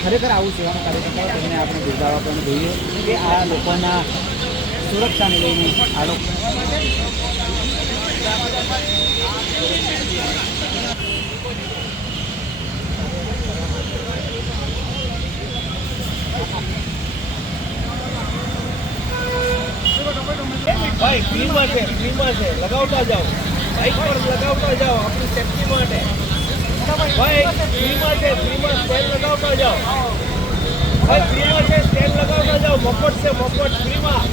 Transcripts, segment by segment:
ખરેખર આવું સેવાનું કાર્ય કરતા હોય તેમને આપણે બિરદાવવા પણ જોઈએ કે આ લોકોના સુરક્ષાને લઈને આ લોકો ભાઈ ફ્રીમાં છે ફ્રીમાં છે. લગાવતા જાઓ. બાઇક પર લગાવતા જાઓ, આપણી સેફટી માટે. ભાઈ ફ્રીમાં છે ફ્રીમાં સ્ટેન્ડ લગાવતા જાઓ. ભાઈ ફ્રીમાં લગાવતા જાઓ મફત છે મફત ફ્રીમાં.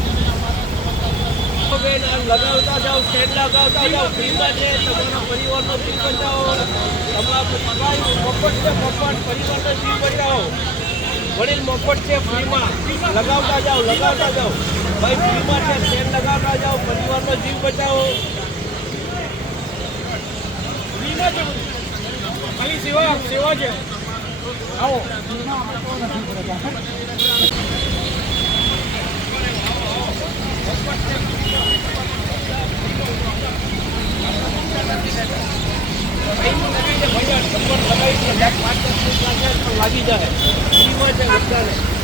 લગાવતા જાઓ સ્ટેન્ડ લગાવતા જાઓ ફ્રીમાં છે તમારા પરિવારનો જીવ બચાવો તમારા મફત છે મફત પરિવારનો જીવ બચાવો વડીલ મફત છે ફ્રીમાં. લગાવતા જાઓ લગાવતા જાઓ. ભાઈ ફ્રીમાં છે સ્ટેન્ડ લગાવતા જાઓ પરિવારનો જીવ બચાવો ફ્રીમાં છે ખાલી સેવા સેવા છે. આવો. લાગી જાય ફ્રીમાં છે બધાને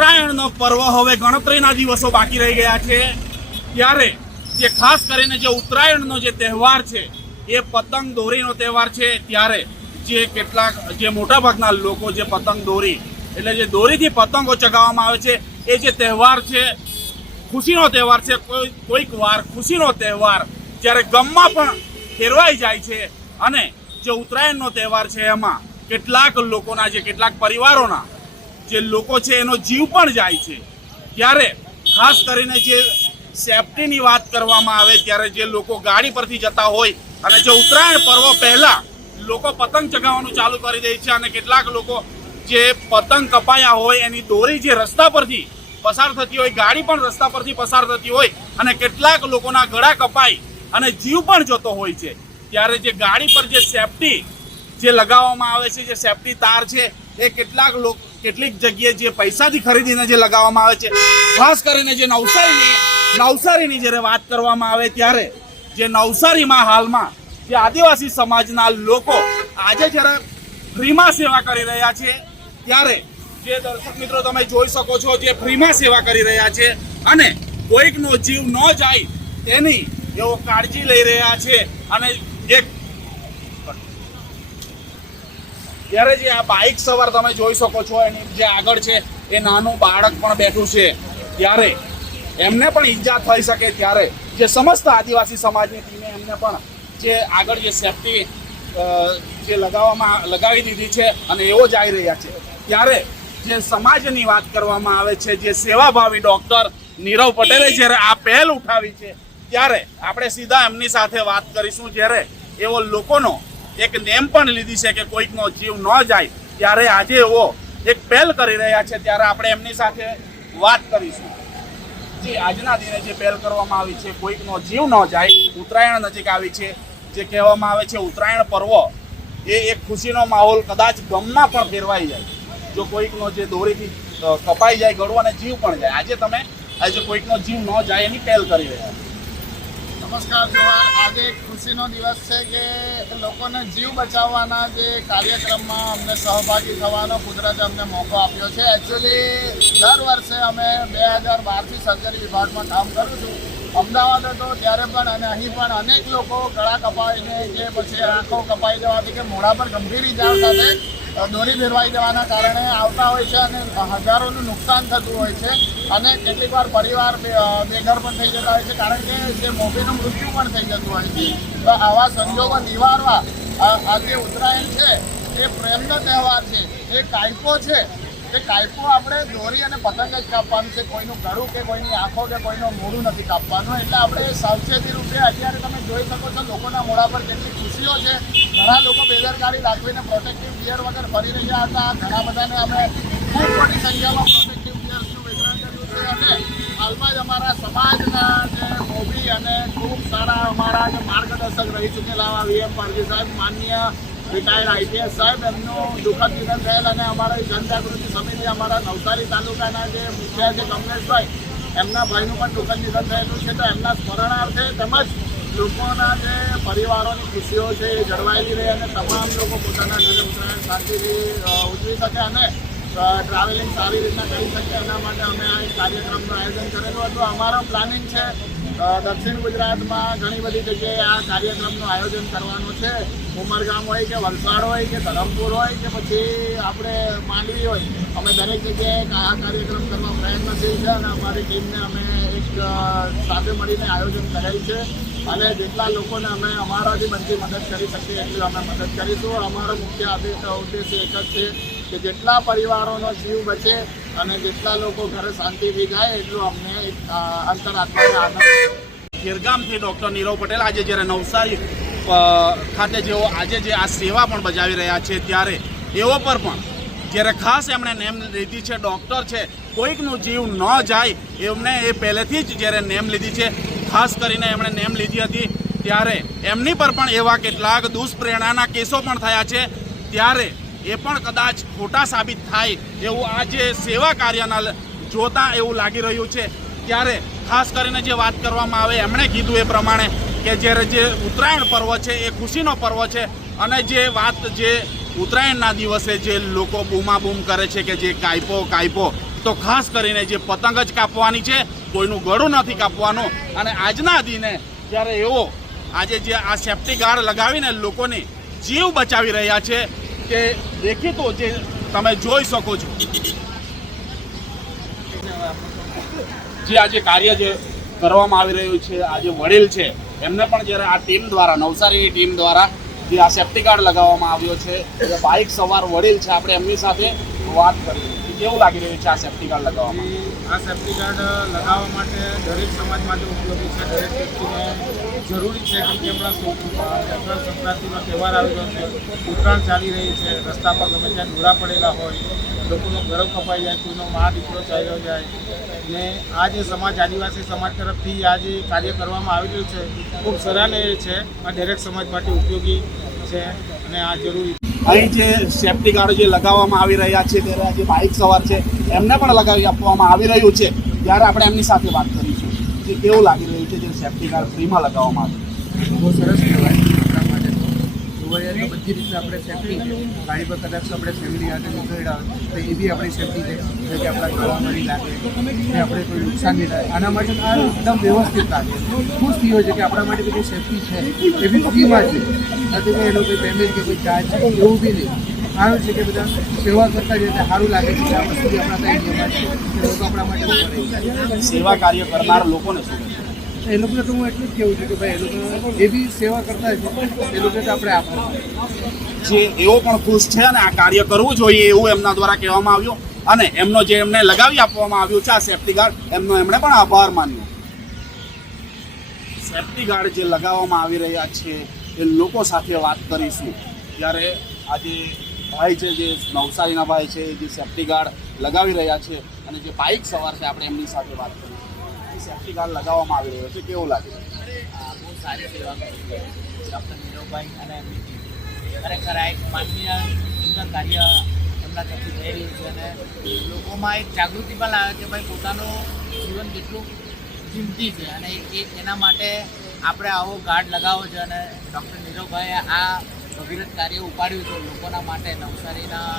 ઉત્તરાયણનો પર્વ હવે ગણતરીના દિવસો બાકી રહી ગયા છે. ત્યારે જે ખાસ કરીને જે ઉત્તરાયણનો જે તહેવાર છે, એ પતંગ દોરીનો તહેવાર છે. ત્યારે જે કેટલાક, જે મોટાભાગના લોકો જે પતંગ દોરી, એટલે જે દોરીથી પતંગો ચગાવવામાં આવે છે, એ જે તહેવાર છે, ખુશીનો તહેવાર છે. કોઈ, કોઈક વાર ખુશીનો તહેવાર જ્યારે ગમમાં પણ ફેરવાઈ જાય છે અને જે ઉત્તરાયણનો તહેવાર છે, એમાં કેટલાક લોકોના, જે કેટલાક પરિવારોના જે લોકો છે એનો જીવ પણ જાય છે. ત્યારે ખાસ કરીને જે સેફટીની વાત કરવામાં આવે ત્યારે જે લોકો ગાડી પરથી જતા હોય અને જે ઉત્તરાયણ પર્વ પહેલાં લોકો પતંગ ચગાવવાનું ચાલુ કરી દે છે અને કેટલાક લોકો જે પતંગ કપાયા હોય એની દોરી જે રસ્તા પરથી પસાર થતી હોય, ગાડી પણ રસ્તા પરથી પસાર થતી હોય અને કેટલાક લોકોના ગળા કપાઈ અને જીવ પણ જતો હોય છે. ત્યારે જે ગાડી પર જે સેફટી જે લગાવવામાં આવે છે, જે સેફટી તાર છે એ કેટલાક લોકો, કેટલીક જગ્યાએ જે પૈસાથી ખરીદીને જે લગાવવામાં આવે છે, ખાસ કરીને જે નવસારીની નવસારીની જ્યારે વાત કરવામાં આવે ત્યારે, જે નવસારીમાં હાલમાં જે આદિવાસી સમાજના લોકો આજે જ્યારે ફ્રીમાં સેવા કરી રહ્યા છે, ત્યારે જે દર્શક મિત્રો તમે જોઈ શકો છો જે ફ્રીમાં સેવા કરી રહ્યા છે અને કોઈકનો જીવ ન જાય તેની એવો કાળજી લઈ રહ્યા છે અને એક ત્યારે જે આ બાઇક સવાર તમે જોઈ શકો છો, એની જે આગળ છે, એ નાનું બાળક પણ બેઠું છે. ત્યારે એમને પણ ઈજા થઈ શકે ત્યારે. જે સમસ્ત આદિવાસી સમાજની ટીમે એમને પણ જે આગળ જે સેફટી જે લગાવવામાં, લગાવી દીધી છે અને એવો જ આવી રહ્યા છે. ત્યારે જે સમાજની વાત કરવામાં આવે છે, જે સેવાભાવી ડૉક્ટર નીરવ પટેલે જ્યારે આ પહેલ ઉઠાવી છે, ત્યારે આપણે સીધા એમની સાથે વાત કરીશું. જ્યારે એવો લોકોનો એક નેમ પણ લીધી છે કે કોઈકનો જીવ ન જાય, ત્યારે આજે એવો એક પહેલ કરી રહ્યા છે, ત્યારે આપણે એમની સાથે વાત કરીશું. જે, આજના દિને જે પહેલ કરવામાં આવી છે, કોઈકનો જીવ ન જાય, ઉત્તરાયણ નજીક આવી છે, જે કહેવામાં આવે છે ઉત્તરાયણ પર્વ, એ એક ખુશીનો માહોલ કદાચ ગમમાં પણ ફેરવાઈ જાય. જો કોઈકનો જે દોરીથી કપાઈ જાય, ગળો અને જીવ પણ જાય. આજે તમે, આજે કોઈકનો જીવ ન જાય એની પહેલ કરી રહ્યા છો. નમસ્કાર જોવા આજે એક ખુશીનો દિવસ છે કે લોકોને જીવ બચાવવાના જે કાર્યક્રમમાં અમને સહભાગી થવાનો કુદરતે અમને મોકો આપ્યો છે. એકચ્યુઅલી દર વર્ષે અમે બે હજાર બારથી સર્જરી વિભાગમાં કામ કરું છું. અમદાવાદ હતો ત્યારે પણ અને અહીં પણ અનેક લોકો ગળા કપાઈને કે પછી આંખો કપાઈ જવાથી કે મોઢા પર ગંભીર ઇજાઓ સાથે દોરી ફેરવાઈ જવાના કારણે આવતા હોય છે અને હજારોનું નુકસાન થતું હોય છે અને કેટલીક વાર પરિવાર બેઘર પણ થઈ જતા હોય છે કારણ કે જે મોભીનું મૃત્યુ પણ થઈ જતું હોય છે. તો આવા સંજોગો નિવારવા આ જે ઉત્તરાયણ છે, એ પ્રેમનો તહેવાર છે, એ કાયપો છે. એ કાયપો આપણે દોરી અને પતંગ જ કાપવાનું છે. કોઈનું ગળું કે કોઈની આંખો કે કોઈનું મોઢું નથી કાપવાનું. એટલે આપણે સાવચેતી રૂપે અત્યારે તમે જોઈ શકો છો લોકોના મોઢા પર કેટલી ખુશીઓ છે. ઘણા લોકો બેદરકારી દાખવીને પ્રોટેક્ટિવ ગિયર વગર ફરી રહ્યા હતા. ઘણા બધાને અમે ખૂબ મોટી સંખ્યામાં પ્રોટેક્ટિવ ગિયર્સનું વિતરણ કર્યું છે. અને હાલમાં જ અમારા સમાજના જે મોભી અને ખૂબ સારા અમારા જે માર્ગદર્શક રહી ચૂકેલા વીએમ પારજી સાહેબ માન્ય રિટાયર્ડ આઈપીએસ સાહેબ, એમનું દુઃખદ નિધન થયેલ અને અમારી જનજાગૃતિ સમિતિ, અમારા નવસારી તાલુકાના જે મુખ્ય છે કમલેશભાઈ, એમના ભાઈનું પણ દુઃખદ નિધન થયેલું છે. તો એમના સ્મરણાર્થે તેમજ લોકોના જે પરિવારોની ખુશીઓ છે એ જળવાયેલી રહે અને તમામ લોકો પોતાના ઘરે ઉત્તરાયણ શાંતિથી ઉજવી શકે અને ટ્રાવેલિંગ સારી રીતના કરી શકે. એના માટે અમે આ કાર્યક્રમનું આયોજન કરેલું હતું. અમારો પ્લાનિંગ છે દક્ષિણ ગુજરાતમાં ઘણી બધી જગ્યાએ આ કાર્યક્રમનું આયોજન કરવાનું છે. ઉમરગામ હોય કે વલસાડ હોય કે ધરમપુર હોય કે પછી આપણે માંડવી હોય, અમે દરેક જગ્યાએ આ કાર્યક્રમ કરવા પ્રયત્નશીલ છે અને અમારી ટીમને અમે એક સાથે મળીને આયોજન કરેલ છે. અને જેટલા લોકોને અમે અમારાથી બનતી મદદ કરી શકીએ એટલી અમે મદદ કરીશું. અમારો મુખ્ય ઉદ્દેશ એક જ છે કે જેટલા પરિવારોનો જીવ બચે અને જેટલા લોકો ઘરે શાંતિથી જાય એટલું અમને એક અંતરાત્માને આનંદ ખેરગામથી ડૉક્ટર નીરવ પટેલ આજે જ્યારે નવસારી ખાતે જેઓ આજે જે આ સેવા પણ બજાવી રહ્યા છે ત્યારે એવો પર પણ જ્યારે ખાસ એમણે નેમ લીધી છે, ડૉક્ટર છે, કોઈકનું જીવ ન જાય એમને એ પહેલેથી જ જ્યારે નેમ લીધી છે, ખાસ કરીને એમણે નેમ લીધી હતી ત્યારે એમની પર પણ એવા કેટલાક દુષ્પ્રેરણાના કેસો પણ થયા છે. ત્યારે એ પણ કદાચ ખોટા સાબિત થાય એવું આ જે સેવા કાર્યના જોતા એવું લાગી રહ્યું છે. ત્યારે ખાસ કરીને જે વાત કરવામાં આવે, એમણે કીધું એ પ્રમાણે કે જ્યારે જે ઉત્તરાયણ પર્વ છે એ ખુશીનો પર્વ છે અને જે વાત જે ઉત્તરાયણના દિવસે જે લોકો બૂમાબૂમ કરે છે કે જે કાયપો કાયપો, તો ખાસ કરીને જે પતંગ જ કાપવાની છે, કોઈનું ગળું નથી કાપવાનું. અને આજના દિને જ્યારે એવો આજે જે આ સેફ્ટી ગાર્ડ લગાવીને લોકોની જીવ બચાવી રહ્યા છે કે દેખીતો જે તમે જોઈ શકો છો. જે આજે કાર્ય જે કરવામાં આવી રહ્યું છે, આજે વડીલ છે, એમને પણ જ્યારે આ ટીમ દ્વારા, નવસારીની ટીમ દ્વારા જે આ સેફ્ટી ગાર્ડ લગાવવામાં આવ્યો છે, જે બાઇક સવાર વડીલ છે, આપણે એમની સાથે વાત કરી. કેવું લાગી રહ્યું છે આ સેફ્ટી ગાર્ડ લગાવવામાં? આ સેફ્ટી ગાર્ડ લગાવવા માટે દરેક સમાજ માટે ઉપયોગી છે. દરેક વ્યક્તિને જરૂરી છે કેમ કે હમણાં મકર સંક્રાંતિનો તહેવાર આવી રહ્યો છે, ઉત્તરાયણ ચાલી રહી છે, રસ્તા પર ગમે ત્યાં ડોરા પડેલા હોય, લોકોનો ગરમ કપાઈ જાય, કોઈનો મા દીકરો ચાલ્યો જાય, ને આ જે સમાજ, આદિવાસી સમાજ તરફથી આ જે કાર્ય કરવામાં આવી રહ્યું છે, ખૂબ સરાહનીય છે. આ દરેક સમાજ માટે ઉપયોગી છે અને આ જરૂરી છે. અહીં જે સેફટી ગાર્ડો જે લગાવવામાં આવી રહ્યા છે ત્યારે જે બાઇક સવાર છે, એમને પણ લગાવી આપવામાં આવી રહ્યું છે. ત્યારે આપણે એમની સાથે વાત કરીશું કે કેવું લાગી રહ્યું છે જે સેફ્ટી ગાર્ડ ફ્રીમાં લગાવવામાં આવ્યું બહુ સરસ કહેવાય જોવા જઈએ તો બધી રીતે આપણે સેફટી ગાડી પર કદાચ આપણે ફેમિલી સાથે નીકળ્યા હોય, તો એ બી આપણી સેફટી છે. કે આપણા ગળામાં નહીં લાગે, કે આપણે કોઈ નુકસાન નહીં થાય. આના માટે આ એકદમ વ્યવસ્થિત લાગે. ખુશ થયો હોય છે કે આપણા માટે બધી સેફટી છે. એ બી ફ્રીમાં છે. નથી કે એનો કોઈ પેમેન્ટ કે કોઈ ચાર્જ એવું બી નહીં. સારું છે કે બધા સેવા કરતા જે સારું લાગે છે આ વસ્તુ આપણા ઇન્ડિયામાં લોકો આપણા માટે. સેવા કાર્ય કરનાર લોકોને શું? એ લોકોને તો હું એટલું જ કહેવું છું કે ભાઈ, એ લોકો એ સેવા કરતા છે, એ લોકો તો આપણે આભાર જે એવો પણ ખુશ છે અને આ કાર્ય કરવું જોઈએ એવું એમના દ્વારા કહેવામાં આવ્યું. અને એમનો જે એમને લગાવી આપવામાં આવ્યું છે આ સેફ્ટી ગાર્ડ એમનો એમણે પણ આભાર માન્યો. સેફ્ટી ગાર્ડ જે લગાવવામાં આવી રહ્યા છે, એ લોકો સાથે વાત કરીશું. ત્યારે આજે ભાઈ છે, જે નવસારીના ભાઈ છે, જે સેફ્ટી ગાર્ડ લગાવી રહ્યા છે અને જે બાઇક સવાર છે, આપણે એમની સાથે વાત કરીશું. એ સેફ્ટી ગાર્ડ લગાવવામાં આવી રહ્યો છે, કેવું લાગે? બહુ સારી સેવા કરી ડૉક્ટર નીરવભાઈ અને એમની ટીમ ખરેખર આ એક માનનીય સુંદર કાર્ય એમના તરફથી થઈ રહ્યું છે અને લોકોમાં એક જાગૃતિ પણ લાવે કે ભાઈ પોતાનું જીવન કેટલું કિંમતી છે અને એ એના માટે આપણે આવો ગાર્ડ લગાવવો છે અને ડૉક્ટર નીરવભાઈએ આ ભગીરથ કાર્ય ઉપાડ્યું છે લોકોના માટે, નવસારીના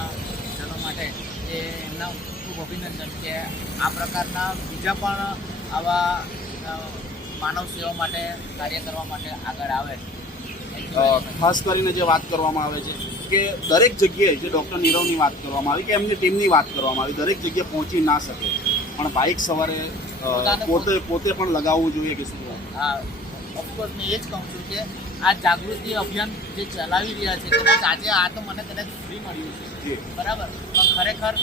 જનો માટે. એ એમના ખૂબ અભિનંદન કે આ પ્રકારના બીજા પણ આવા માનવ સેવા માટે કાર્ય કરવા માટે આગળ આવે. ખાસ કરીને જે વાત કરવામાં આવે છે કે દરેક જગ્યાએ જે ડૉક્ટર નીરવની વાત કરવામાં આવી કે એમની ટીમની વાત કરવામાં આવી દરેક જગ્યાએ પહોંચી ના શકે પણ બાઇક સવારે પોતે પોતે પણ લગાવવું જોઈએ કે શું હા ઓફકોર્સ મેં એ જ કહું છું કે આ જાગૃતિ અભિયાન જે ચલાવી રહ્યા છે કદાચ આજે આ તો મને કદાચ ફ્રી મળ્યું છે જી. બરાબર પણ ખરેખર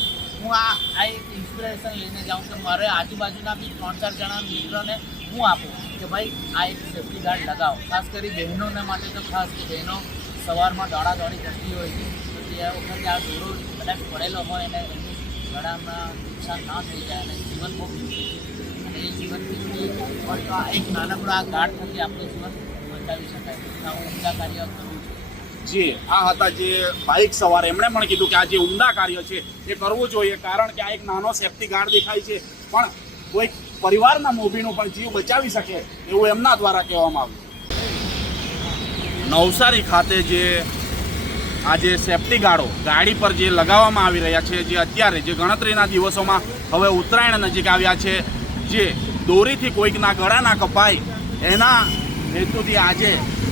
હું આ આ એક ઇન્સ્પિરેશન લઈને જાઉં કે મારે આજુબાજુના બી ત્રણ ચાર જણા મિત્રોને હું આપું કે ભાઈ, આ એક સેફ્ટી ગાર્ડ લગાવો. ખાસ કરી બહેનોને માટે તો ખાસ કે બહેનો સવારમાં દોડાદોડી કરતી હોય છે. તો તે વખતે આ દોરો કદાચ પડેલો હોય અને એમની ગળામાં નુકસાન ના થઈ જાય અને જીવન બહુ અને એ જીવન કિંમતી આ એક નાનકડો આ ગાર્ડ થકી આપણું જીવન બચાવી શકાય. હું ઉમદા કાર્ય કરું જી આ હતા જે બાઇક સવાર એમણે પણ કીધું કે આ જે ઉમદા કાર્ય છે એ કરવું જોઈએ, કારણ કે આ એક નાનો સેફ્ટી ગાર્ડ દેખાય છે. પણ કોઈ પરિવારના મોભીનો પણ જીવ બચાવી શકે એવું એમના દ્વારા કહેવામાં આવ્યું. નવસારી ખાતે જે આ જે સેફ્ટી ગાર્ડો ગાડી પર જે લગાવવામાં આવી રહ્યા છે, જે અત્યારે જે ગણતરીના દિવસોમાં હવે ઉત્તરાયણ નજીક આવ્યા છે, જે દોરીથી કોઈકના ગળા ના કપાય એના હેતુથી આજે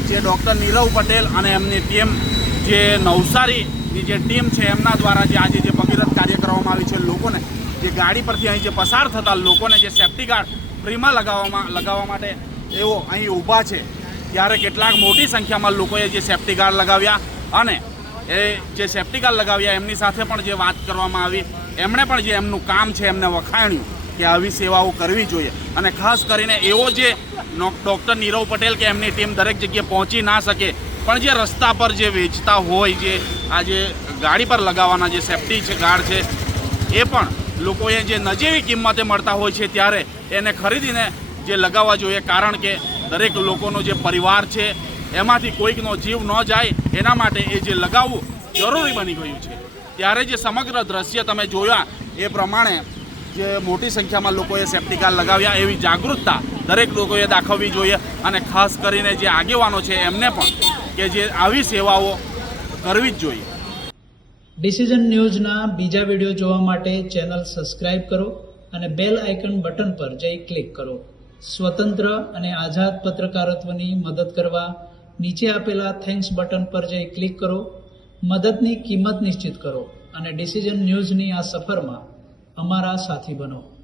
જે ડૉક્ટર નીરવ પટેલ અને એમની ટીમ જે નવસારીની જે ટીમ છે, એમના દ્વારા જે આજે જે ભગીરથ કાર્ય કરવામાં આવી છે લોકોને, જે ગાડી પરથી અહીં જે પસાર થતા લોકોને જે સેફ્ટી ગાર્ડ ફ્રીમાં લગાવવામાં લગાવવા માટે એઓ અહીં ઊભા છે. ત્યારે કેટલાક મોટી સંખ્યામાં લોકોએ જે સેફ્ટી ગાર્ડ લગાવ્યા અને એ જે સેફ્ટી ગાર્ડ લગાવ્યા, એમની સાથે પણ જે વાત કરવામાં આવી. એમણે પણ જે એમનું કામ છે, એમને વખાણ્યું. કે આવી સેવાઓ કરવી જોઈએ. અને ખાસ કરીને એવો જે ડૉક્ટર નીરવ પટેલ કે એમની ટીમ દરેક જગ્યાએ પહોંચી ના શકે, પણ જે રસ્તા પર જે વેચતા હોય, જે આ જે ગાડી પર લગાવવાના જે સેફ્ટી છે, ગાર્ડ છે, એ પણ લોકોએ જે નજીવી કિંમતે મળતા હોય છે ત્યારે એને ખરીદીને જે લગાવવા જોઈએ. કારણ કે દરેક લોકોનો જે પરિવાર છે, એમાંથી કોઈકનો જીવ ન જાય, એના માટે એ જે લગાવવું જરૂરી બની ગયું છે. ત્યારે જે સમગ્ર દ્રશ્ય તમે જોયા, એ પ્રમાણે જે મોટી સંખ્યામાં લોકોએ સેફ્ટી લગાવ્યા એવી જાગૃતતા દરેક લોકોએ દાખવવી જોઈએ અને ખાસ કરીને જે આગેવાનો છે એમને પણ કે જે આવી સેવાઓ કરવી જ જોઈએ. ડિસિઝન ન્યૂઝના બીજા વીડિયો જોવા માટે ચેનલ સબસ્ક્રાઇબ કરો અને બેલ આઇકન બટન પર જઈ ક્લિક કરો. સ્વતંત્ર અને આઝાદ પત્રકારત્વની મદદ કરવા નીચે આપેલા થેન્ક્સ બટન પર જઈ ક્લિક કરો. મદદની કિંમત નિશ્ચિત કરો અને ડિસિઝન ન્યૂઝની આ સફરમાં અમારા સાથી બનો.